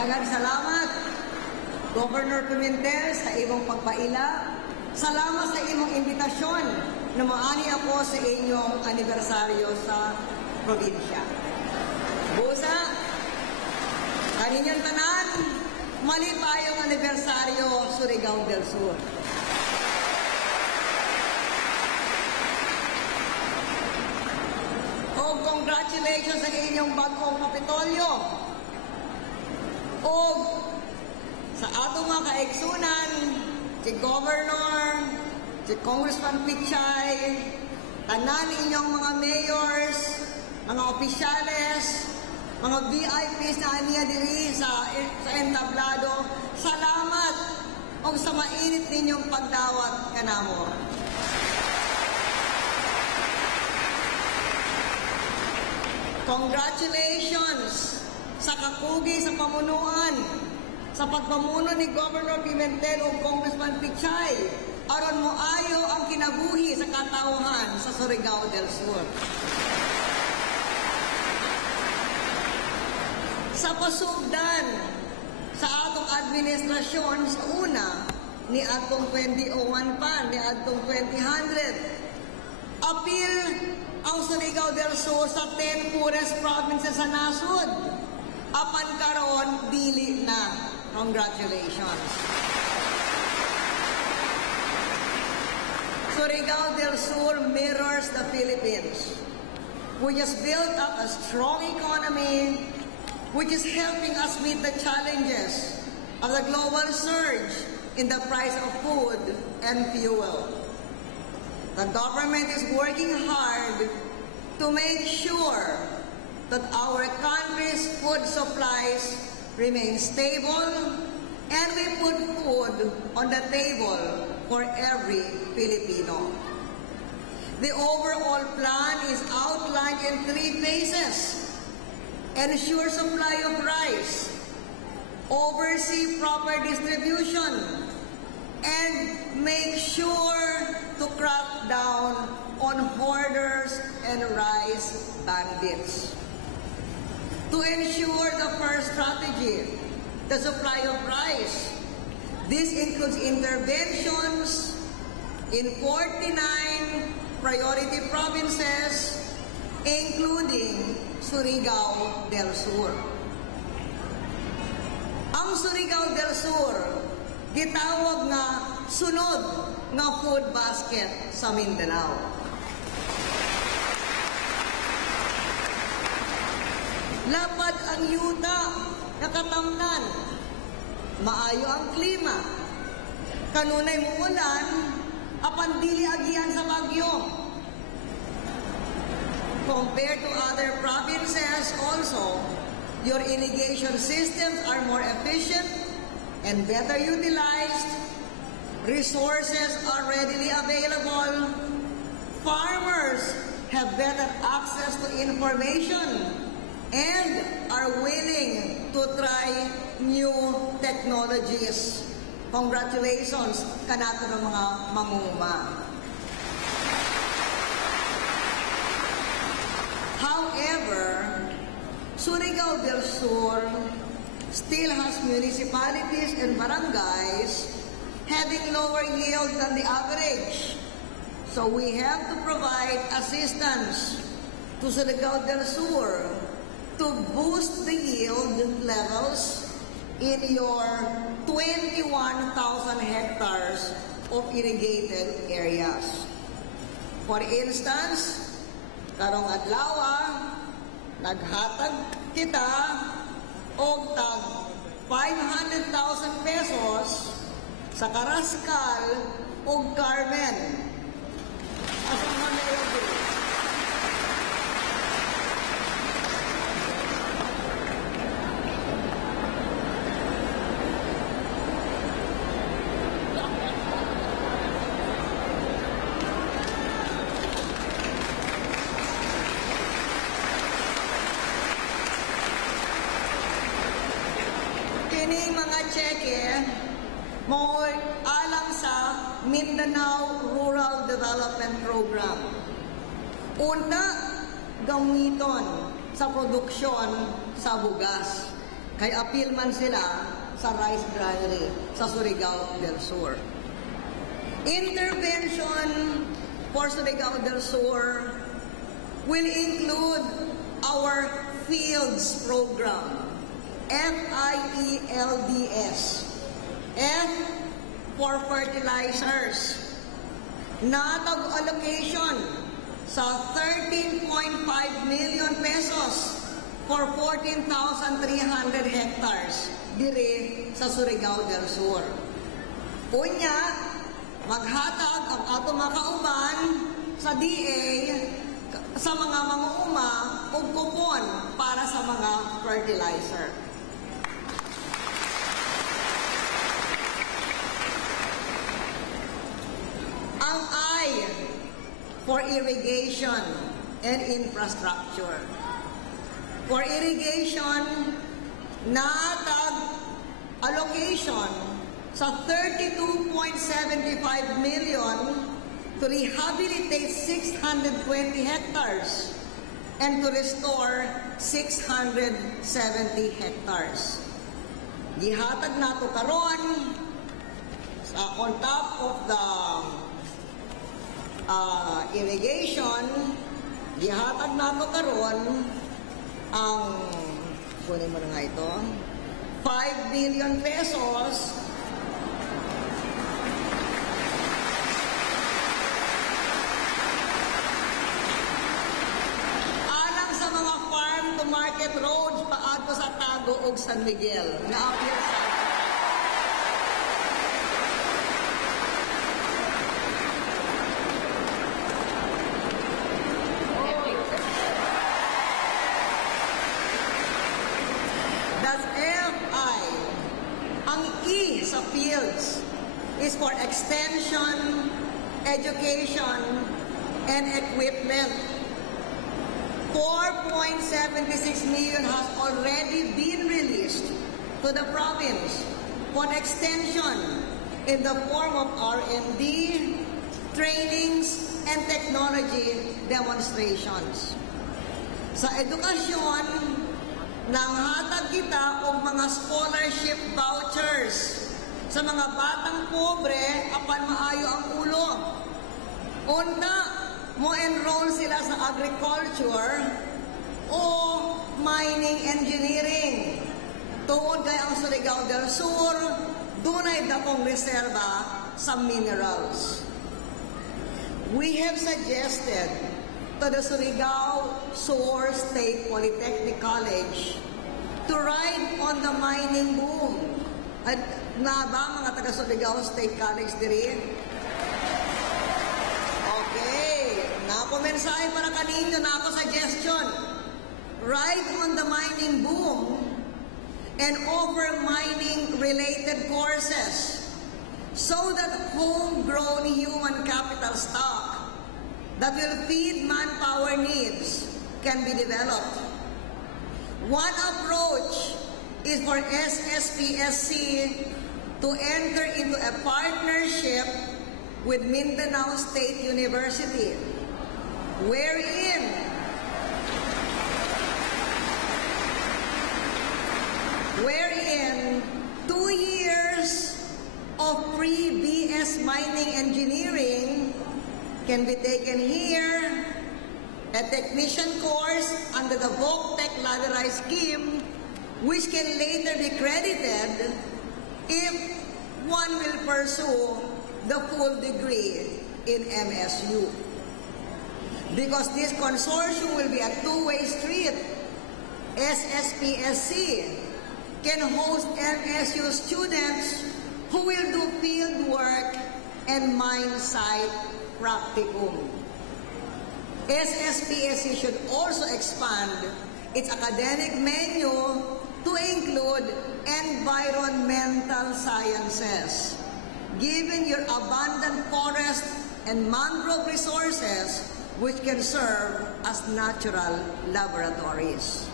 Daghang salamat, Governor Pimentel, sa imong pagpaila. Salamat sa imong imbitasyon na maani ako sa inyong anibersaryo sa probinsya. Busa, kaninyang tanan, malipayong anibersaryo Surigao del Sur. O congratulations sa inyong bagong Kapitolyo. O sa atong mga kaigsunan, si Governor, si Congressman Pichay, tanan inyong mga mayors, mga opisyales, mga VIPs na aniya diri sa entablado, salamat o sa mainit ninyong pagdawat kanamo. Congratulations sa kakugi sa pamunuan, sa pagpamuno ni Governor Pimentel o Congressman Pichay, aron mo ayo ang kinabuhi sa katauhan sa Surigao del Sur. Sa pasugdan sa atong administrasyon sa una, ni atong 2001 pa, ni atong 2000, appeal ang Surigao del Sur sa 10 poorest provinces sa nasod. Apan karon dili na. Congratulations. Surigao del Sur mirrors the Philippines, which has built up a strong economy, which is helping us meet the challenges of the global surge in the price of food and fuel. The government is working hard to make sure that our country's food supplies remain stable and we put food on the table for every Filipino. The overall plan is outlined in 3 phases. Ensure supply of rice, oversee proper distribution, and make sure to crack down on hoarders and rice bandits. To ensure the first strategy, the supply of rice, this includes interventions in 49 priority provinces, including Surigao del Sur. Ang Surigao del Sur gitawag nga sunod nga food basket sa Mindanao. Lapad ang yuta, nakatamnan, maayo ang klima, kanunay muulan, apan dili agian sa bagyo. Compared to other provinces also, your irrigation systems are more efficient and better utilized, resources are readily available, farmers have better access to information, and are willing to try new technologies. Congratulations kanato ng mga manguma. However, Surigao del Sur still has municipalities and barangays having lower yield than the average. So we have to provide assistance to Surigao del Sur to boost the yield levels in your 21,000 hectares of irrigated areas. For instance, karong adlaw, naghatag kita og tag 500,000 pesos sa Karaskal ug Carmen. Asa man na cheque mo alang sa Mindanao Rural Development Program. Una, gamiton sa produksyon sa bugas. Kaya appeal man sila sa rice granary sa Surigao del Sur. Intervention for Surigao del Sur will include our Fields program, FIELDS. F for fertilizers. Natag allocation sa 13.5 million pesos for 14,300 hectares dire sa Surigao del Sur. Unya, maghatag ang ato mga kauban sa DA sa mga manguuma o kupon para sa mga fertilizer. Ang I for irrigation and infrastructure. For irrigation, natag allocation sa 32.75 million to rehabilitate 620 hectares and to restore 670 hectares. Gihatag nato karon on top of the irrigation, gihatag nato karon ang kunin mo na nga ito 5 billion pesos alang sa mga farm to market roads paadto sa Tago ug San Miguel na appear sa fields is for extension, education, and equipment. 4.76 million has already been released to the province for extension in the form of R&D, trainings, and technology demonstrations. Sa edukasyon, nanghatag kita og mga scholarship vouchers sa mga batang pobre apan maayo ang ulo. Una, mo enroll sila sa agriculture o mining engineering. Tuod kay ang Surigao del Sur, dunay dakong reserba sa minerals. We have suggested to the Surigao Sur State Polytechnic College to ride on the mining boom. At na ba mga taga Surigao State College diri? Okay, nako mensahe para kaninyo, nako suggestion. Ride on the mining boom and offer mining related courses so that homegrown human capital stock that will feed manpower needs can be developed. One approach is for SSPSC to enter into a partnership with Mindanao State University, wherein wherein 2 years of free BS mining engineering can be taken here, a technician course under the VOCTEC ladderized scheme, which can later be credited if one will pursue the full degree in MSU. Because this consortium will be a two-way street. SSPSC can host MSU students who will do field work and mine site practicum. SSPSC should also expand its academic menu to include environmental sciences, given your abundant forest and mangrove resources which can serve as natural laboratories.